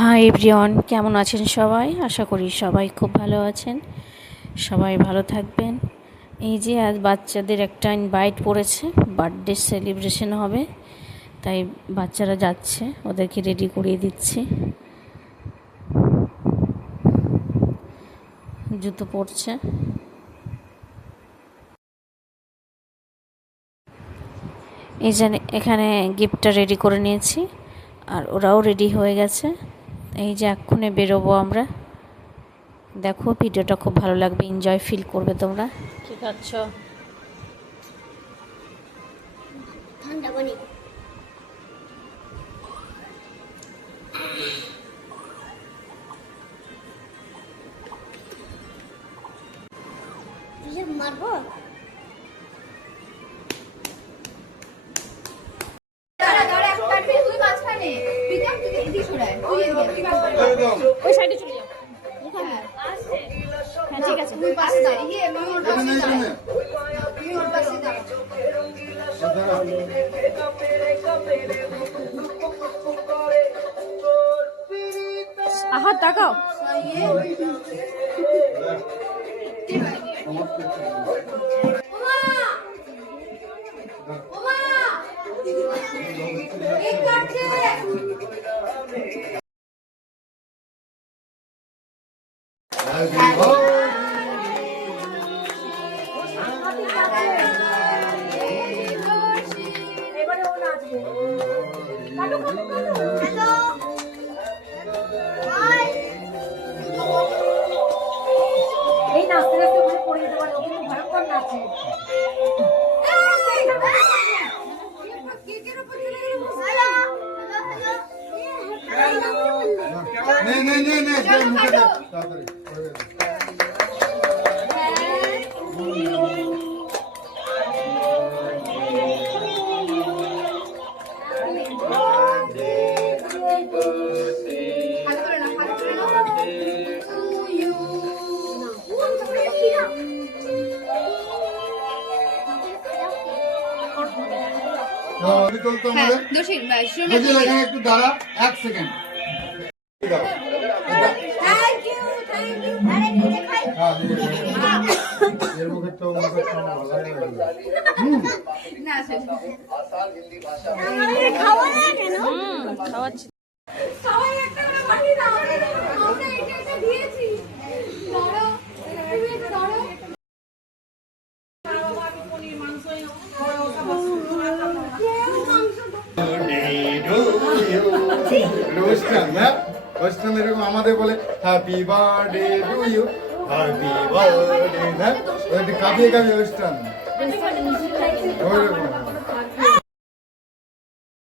Hi everyone, কেমন আছেন সবাই? আশা করি সবাই খুব ভালো আছেন। সবাই ভালো থাকবেন। এই যে আজ বাচ্চাদের একটা ইনভাইট পড়েছে, বার্থডে সেলিব্রেশন হবে, তাই বাচ্চারা যাচ্ছে, ওদেরকে রেডি করিয়ে দিচ্ছি। জুতো পরছে। এই যে এখানে গিফটটা রেডি করে নিয়েছি, আর ওরাও রেডি হয়ে গেছে। এই যে এক্ষুনি বেরোবো আমরা। দেখো, ভিডিওটা খুব ভালো লাগবে, এনজয় ফিল করবে তোমরা। কি খাচ্ছ? ঠান্ডা পানি। মারবো ওই সাইডে চলে যাও। হ্যাঁ, ঠিক আছে। আহা, তাকাও। এই নাচতে নাচতে ওখানে পড়ে যেতে পারে, ওখানে ভয়ঙ্কর নাচে। একটু দাঁড়া, 1 সেকেন্ড। খাওয়াচ্ছি। অনুষ্ঠান এরকম আমাদের বলে happy birthday to you, happy birthday, না কাঁপিয়ে কাঁপিয়ে অনুষ্ঠান।